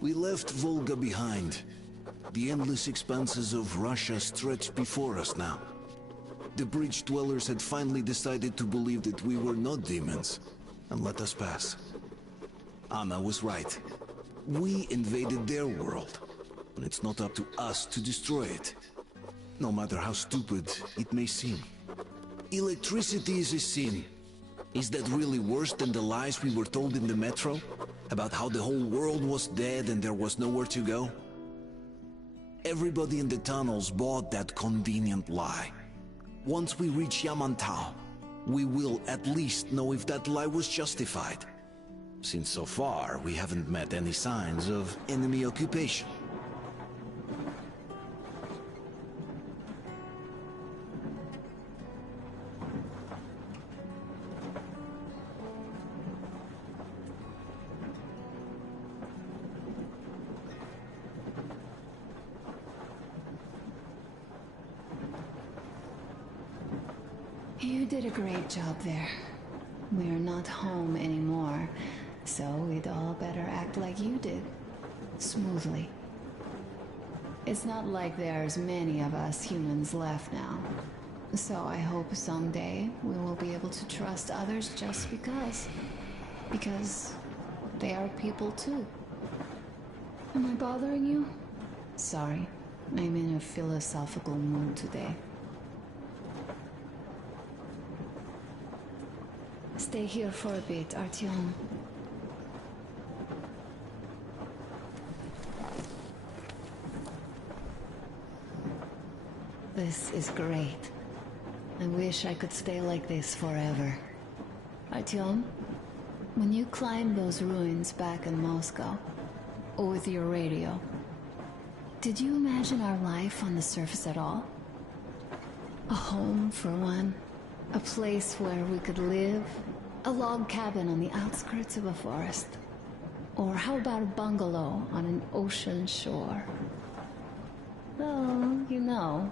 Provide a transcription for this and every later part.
We left Volga behind. The endless expanses of Russia stretched before us now. The bridge dwellers had finally decided to believe that we were not demons, and let us pass. Anna was right. We invaded their world, but it's not up to us to destroy it. No matter how stupid it may seem. Electricity is a sin. Is that really worse than the lies we were told in the metro? About how the whole world was dead and there was nowhere to go? Everybody in the tunnels bought that convenient lie. Once we reach Yamantau, we will at least know if that lie was justified. Since so far, we haven't met any signs of enemy occupation. You did a great job there. We're not home anymore, so we'd all better act like you did. Smoothly. It's not like there's many of us humans left now. So I hope someday we will be able to trust others just because. Because they are people too. Am I bothering you? Sorry, I'm in a philosophical mood today. Stay here for a bit, Artyom. This is great. I wish I could stay like this forever. Artyom, when you climbed those ruins back in Moscow, with your radio, did you imagine our life on the surface at all? A home, for one. A place where we could live. A log cabin on the outskirts of a forest. Or how about a bungalow on an ocean shore? Well, you know,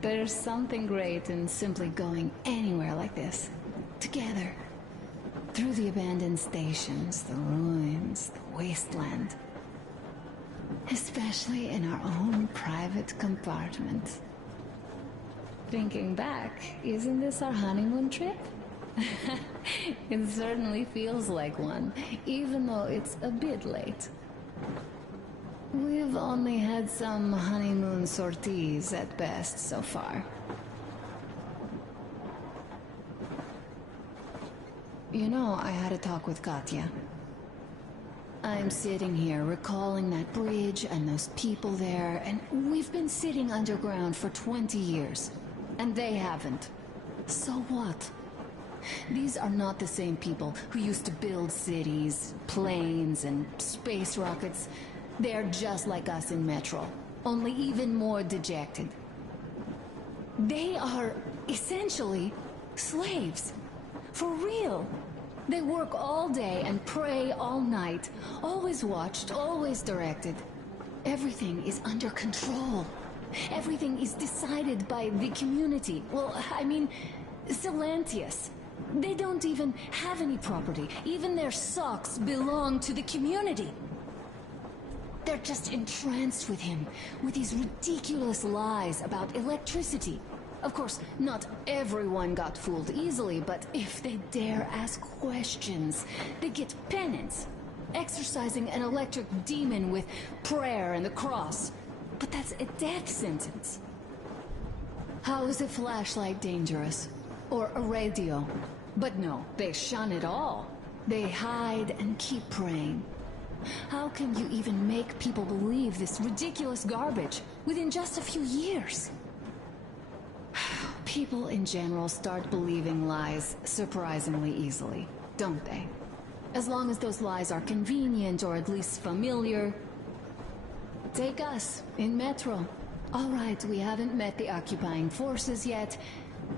there's something great in simply going anywhere like this. Together. Through the abandoned stations, the ruins, the wasteland. Especially in our own private compartment. Thinking back, isn't this our honeymoon trip? It certainly feels like one, even though it's a bit late. We've only had some honeymoon sorties at best so far. You know, I had a talk with Katya. I'm sitting here recalling that bridge and those people there, and we've been sitting underground for 20 years. And they haven't. So what? These are not the same people who used to build cities, planes, and space rockets. They're just like us in Metro, only even more dejected. They are essentially slaves. For real. They work all day and pray all night. Always watched, always directed. Everything is under control. Everything is decided by the community. Well, I mean, Silantius. They don't even have any property. Even their socks belong to the community. They're just entranced with him, with these ridiculous lies about electricity. Of course, not everyone got fooled easily, but if they dare ask questions, they get penance. Exorcising an electric demon with prayer and the cross. But that's a death sentence. How is a flashlight dangerous? Or a radio? But no, they shun it all. They hide and keep praying. How can you even make people believe this ridiculous garbage within just a few years? People in general start believing lies surprisingly easily, don't they? As long as those lies are convenient or at least familiar. Take us, in Metro. All right, we haven't met the occupying forces yet.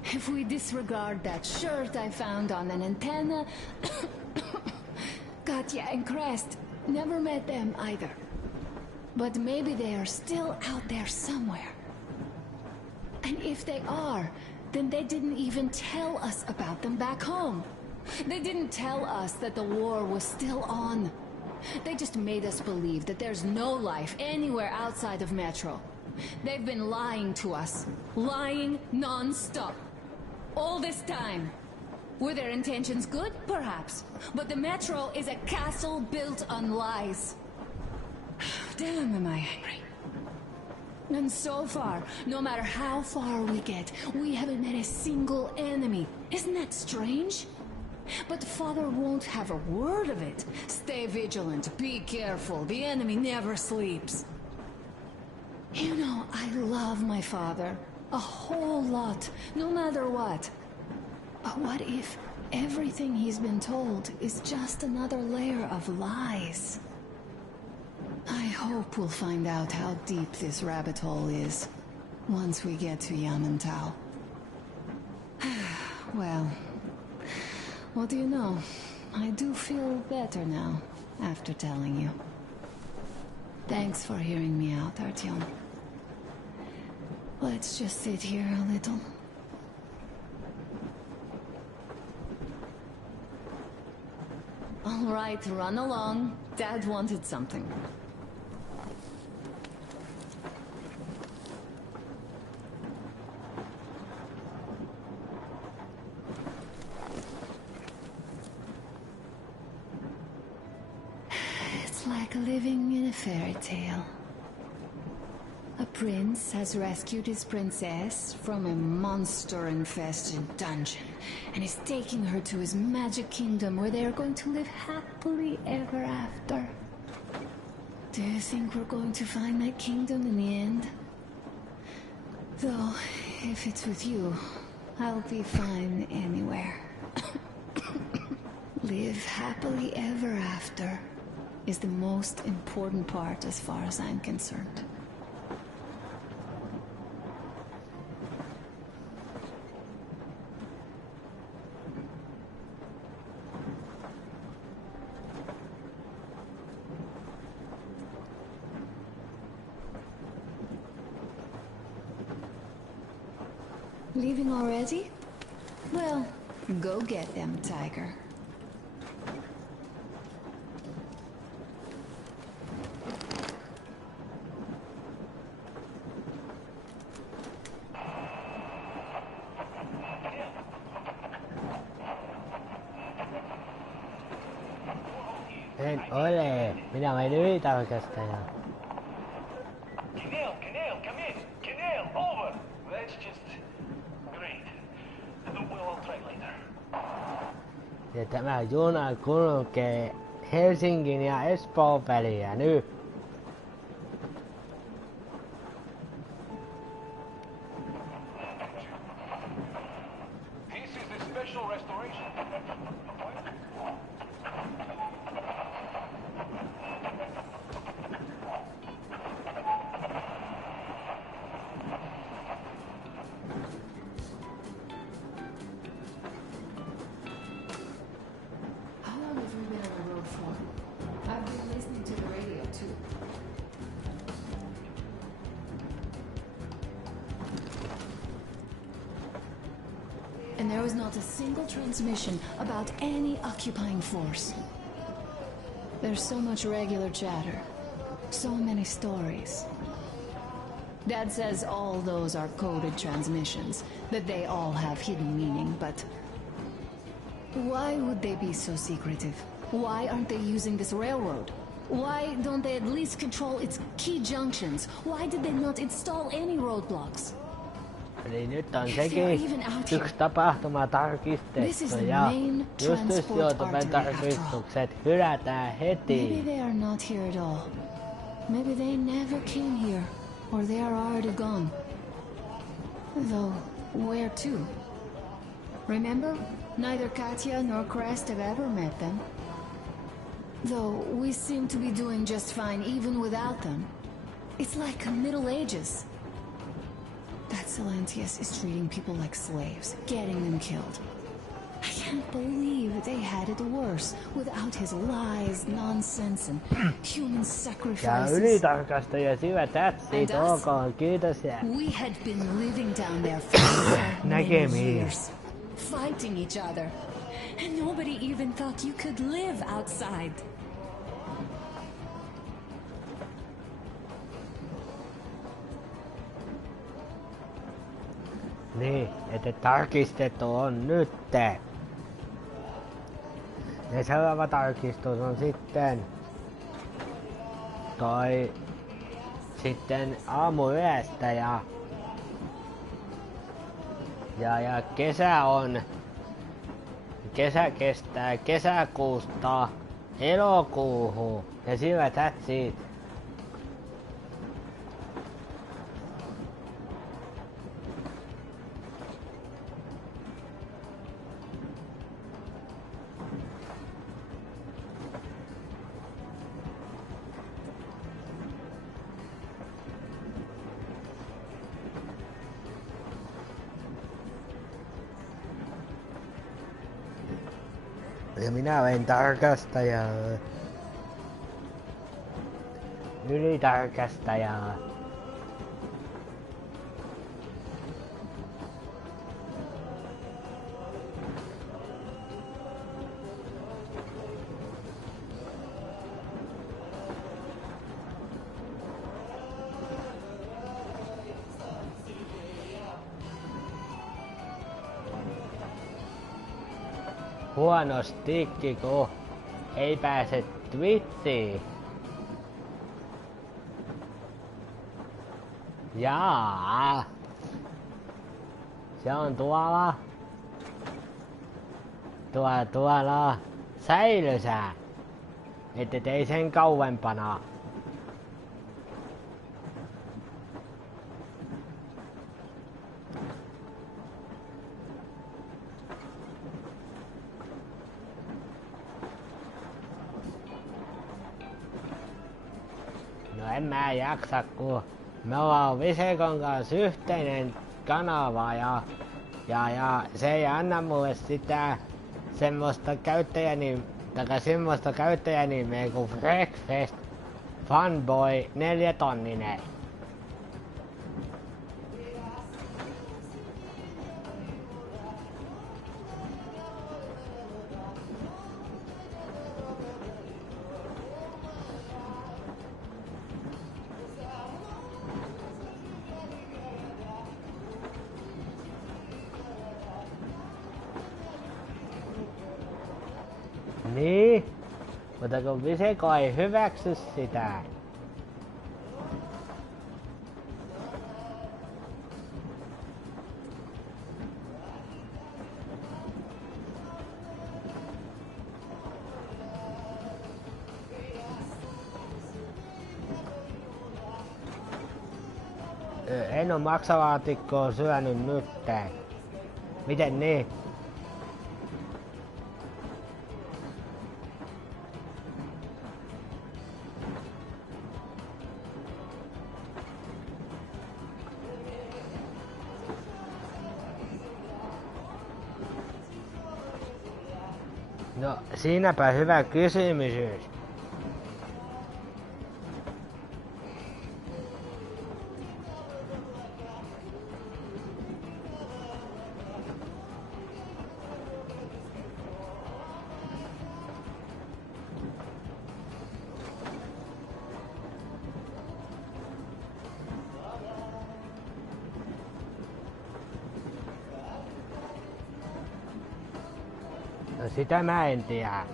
If we disregard that shirt I found on an antenna... Katya and Crest, never met them either. But maybe they are still out there somewhere. And if they are, then they didn't even tell us about them back home. They didn't tell us that the war was still on. They just made us believe that there's no life anywhere outside of Metro. They've been lying to us. Lying non-stop. All this time. Were their intentions good? Perhaps. But the Metro is a castle built on lies. Damn, am I angry. And so far, no matter how far we get, we haven't met a single enemy. Isn't that strange? But Father won't have a word of it. Stay vigilant, be careful, the enemy never sleeps. You know, I love my father. A whole lot, no matter what. But what if everything he's been told is just another layer of lies? I hope we'll find out how deep this rabbit hole is once we get to Yamantau. Well, what do you know? I do feel better now, after telling you. Thanks for hearing me out, Artyom. Let's just sit here a little. All right, run along. Dad wanted something. It's like living in a fairy tale. A prince has rescued his princess from a monster-infested dungeon and is taking her to his magic kingdom where they are going to live happily ever after. Do you think we're going to find that kingdom in the end? Though, if it's with you, I'll be fine anywhere. Live happily ever after is the most important part as far as I'm concerned. Leaving already? Well, go get them, Tiger. En ole, minä olen ylitarkastaja. Kenel, come in. Kenel, over. That's just great. We'll try later. Ja tämä juna kulkee Helsingin ja Espoon väliä nyt. This is the special restoration. How long have we been on the road for? I've been listening to the radio too. And there was not a single transmission about any occupying force. There's so much regular chatter. So many stories. Dad says all those are coded transmissions, that they all have hidden meaning, but why would they be so secretive? Why aren't they using this railroad? Why don't they at least control its key junctions? Why did they not install any roadblocks? Eli nyt on sekin yksi tapahtuma tarkistettu ja justusijoitumen tarkistukset hylätään heti. Maybe they are not here at all. Maybe they never came here, or they are already gone. Though, where to? Remember? Neither Katya nor Crest have ever met them. Though, we seem to be doing just fine even without them. It's like Middle Ages. That Silentius is treating people like slaves, getting them killed. I can't believe they had it worse without his lies, nonsense, and human Ja sacrifices. ylitarkastaja Syvä Tätsi, olkoon kiitos ja We had been living down there for so many näkemiin. years, fighting each other, and nobody even thought you could live outside. Niin, että tarkistettu on nytte. Ja seuraava tarkistus on sitten toi sitten aamuyöstä ja kesä kestää kesäkuusta elokuuhun ja sillä that's it. Ja minä olen tarkastaja. Ylitarkastaja. Huono stikki, kun ei pääse Twitchiin. Jaa. Se on tuolla. Tuolla. Säilösä. Et ei sen kauempana. No en mä jaksa, kun me ollaan Visekon kanssa yhteinen kanava ja se ei anna mulle sitä semmoista käyttäjänimeä kuin Wreckfest Fanboy 4 tonninen. Niin, mutta kun Viseko ei hyväksy sitä. En oo maksalaatikkoa syönyt nyttään. Miten niin? No, siinäpä hyvä kysymys. No sitä mä en tiedä.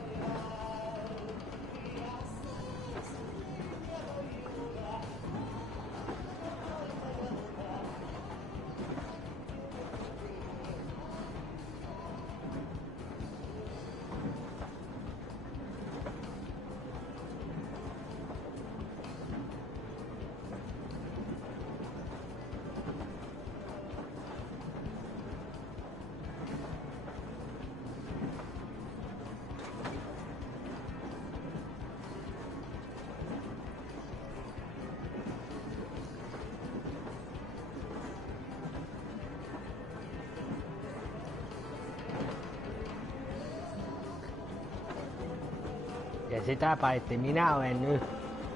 Ja sitä paitsi minä olen nyt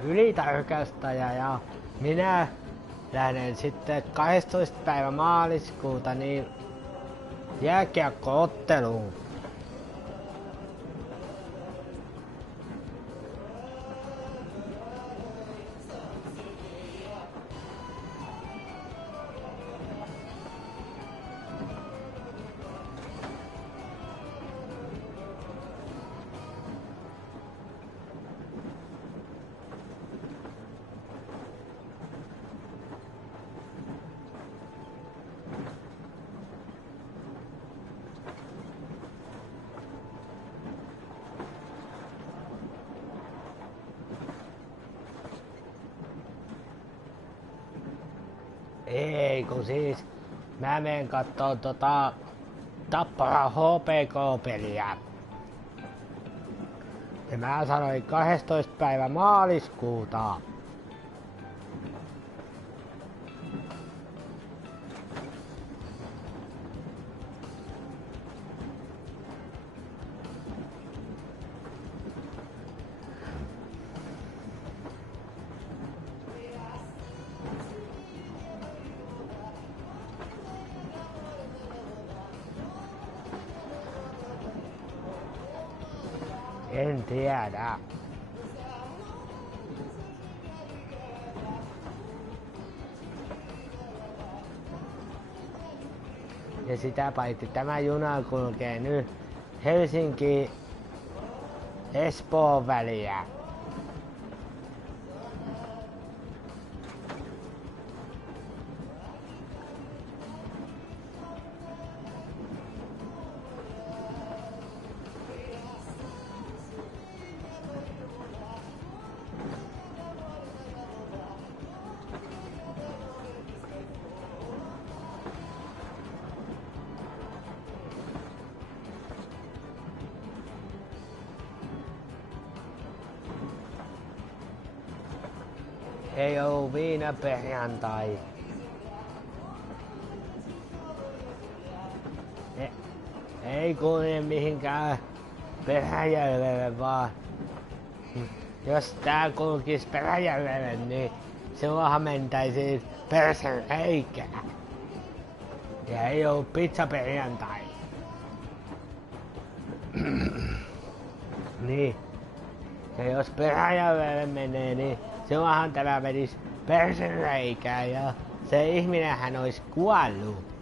ylitarkastaja ja minä lähden sitten 12. päivä maaliskuuta niin jääkiekko-otteluun. Ei kun siis mä menen kattoo Tappara HPK-peliä. Ja mä sanoin 12. päivä maaliskuuta. En tiedä. Ja sitä paitsi tämä juna kulkee nyt Helsinki Espoon väliä. Ei oo viinaperjantai. Ei kulje mihinkään Peräjärvelle vaan. Jos tää kulkis Peräjärvelle, niin silloinhan mentäisiin Persen reikää. Ja ei oo pizzaperjantai. Niin. Ja jos Peräjärvelle menee, niin silloinhan tämä menisi Persen reikään ja se ihminenhän ois kuollut.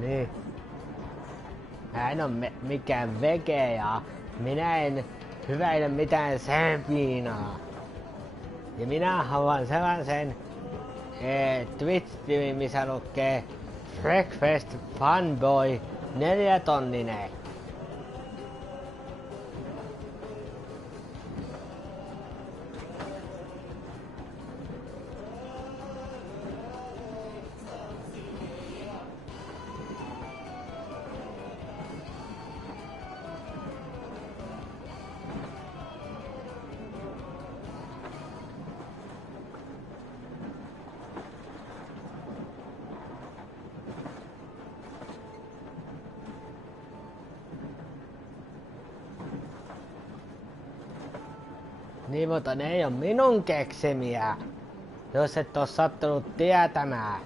Niin. Mä en oo mikään vege ja minä en hyväile mitään serpiinaa. Ja minä haluan sellaisen Twitch-tilin, missä lukee Wreckfest Fanboy 4 tonninen. Niin, mutta ne ei oo minun keksimiä, jos et oo sattunut tietämään.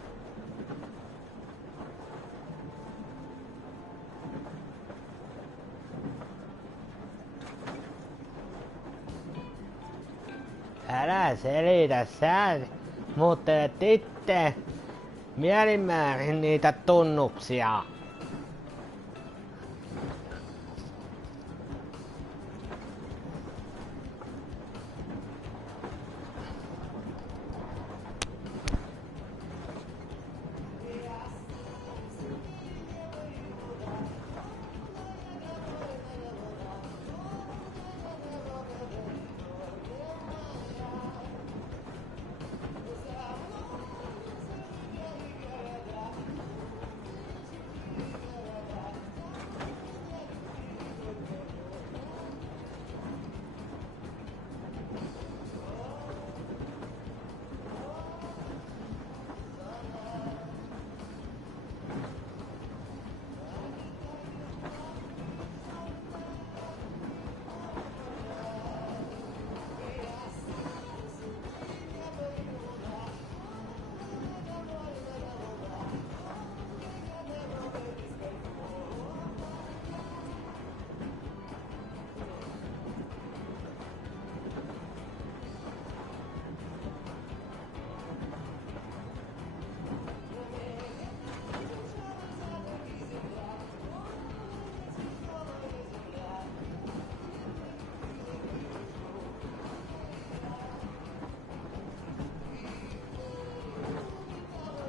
Älä selitä, sä muuttelet itse mielinmäärin niitä tunnuksia.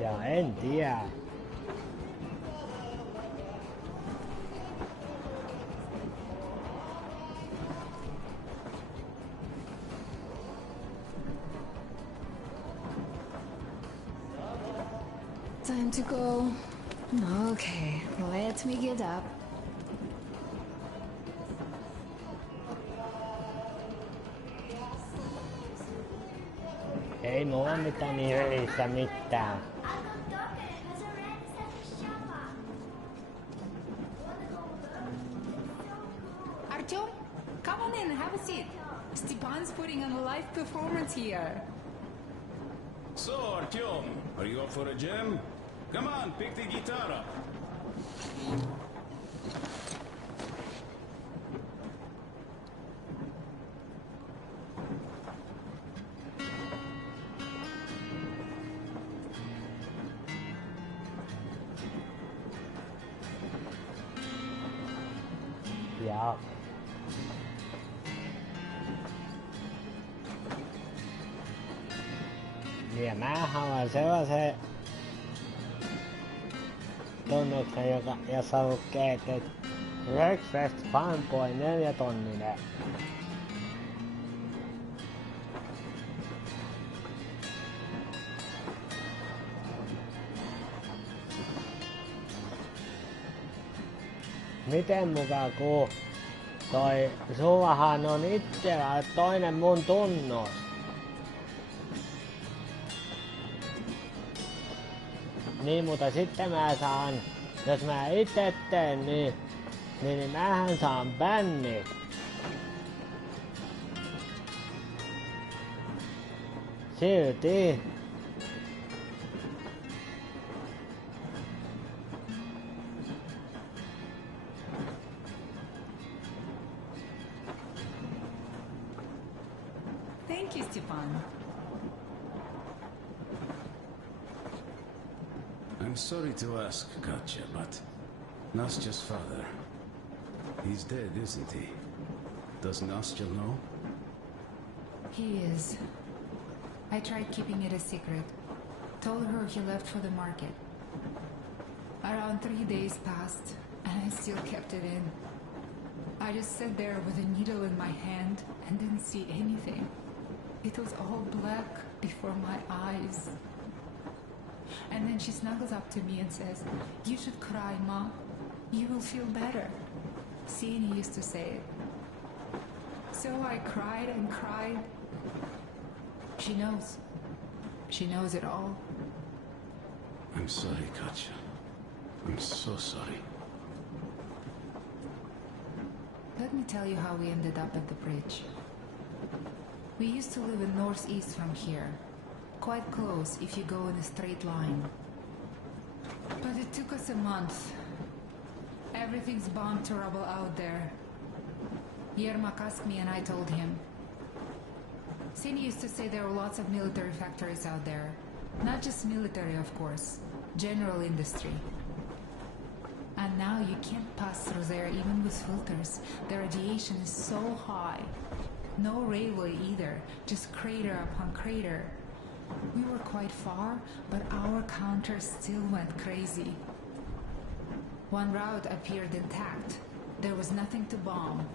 Ja en tiedä. Time to go. Okay, let me get up. Ei mulla mitään yhdessä mitään. Artyom, come on in, have a seat. Stepan's putting on a live performance here. So, Artyom, are you up for a jam? Come on, pick the guitar up. Ja. Ja mä haluan sellaisen tunnuksen, jossa lukee, että Wreckfest fanboy 4 tonninen. Miten mukaan kun sullahan on itsellä toinen mun tunnus. Niin, mutta sitten mä saan, jos mä itse teen, niin mähän saan bänni. Silti. Thank you, Stepan. I'm sorry to ask, Katya, but Nastya's father, he's dead, isn't he? Does Nastya know? He is. I tried keeping it a secret. Told her he left for the market. Around 3 days passed, and I still kept it in. I just sat there with a needle in my hand and didn't see anything. It was all black before my eyes. And then she snuggles up to me and says, "You should cry, Ma. You will feel better." Sieni used to say it. So I cried and cried. She knows. She knows it all. I'm sorry, Katya. I'm so sorry. Let me tell you how we ended up at the bridge. We used to live in northeast from here. Quite close if you go in a straight line. But it took us a month. Everything's bombed to rubble out there. Yermak asked me and I told him. Sieni used to say there were lots of military factories out there. Not just military, of course. General industry. And now you can't pass through there even with filters. The radiation is so high. No railway either, just crater upon crater. We were quite far, but our counter still went crazy. One route appeared intact. There was nothing to bomb.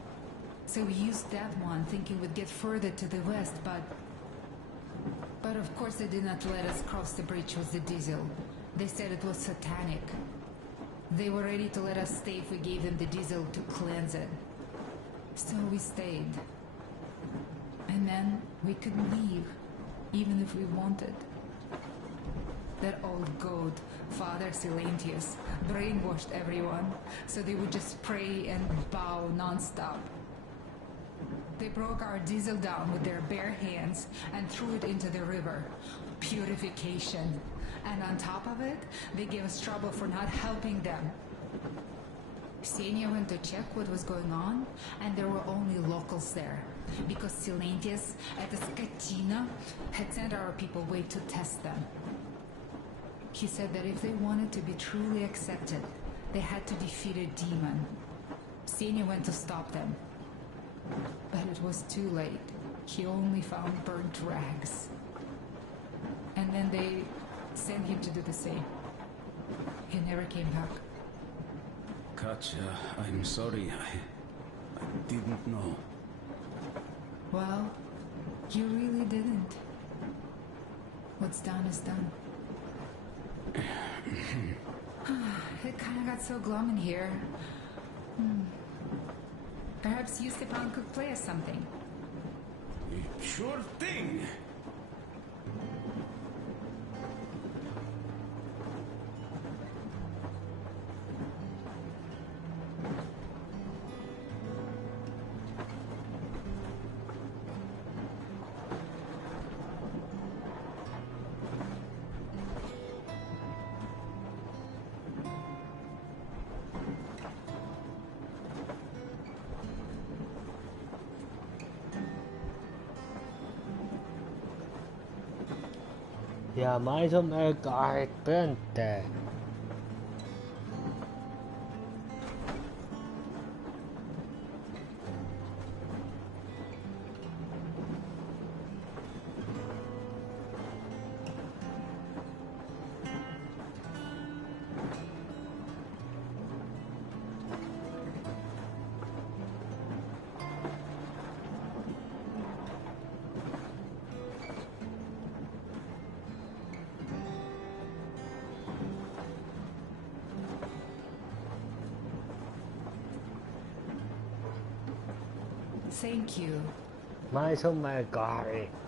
So we used that one, thinking we'd get further to the west, but of course they did not let us cross the bridge with the diesel. They said it was satanic. They were ready to let us stay if we gave them the diesel to cleanse it. So we stayed. And then we couldn't leave, even if we wanted. That old goat, Father Silentius, brainwashed everyone, so they would just pray and bow non-stop. They broke our diesel down with their bare hands and threw it into the river. Purification. And on top of it, they gave us trouble for not helping them. Ksenia went to check what was going on, and there were only locals there. Because Silentius at the Skatina had sent our people away to test them. He said that if they wanted to be truly accepted, they had to defeat a demon. Ksenia went to stop them. But it was too late. He only found burnt rags. And then they sent him to do the same. He never came back. Katja, I'm sorry. I didn't know. Well, you really didn't. What's done is done. It kind of got so glum in here. Perhaps you, Stepan, could play us something. Sure thing! Ja maailmankaikkeuden. Thank you. Maailmankaikkeuden.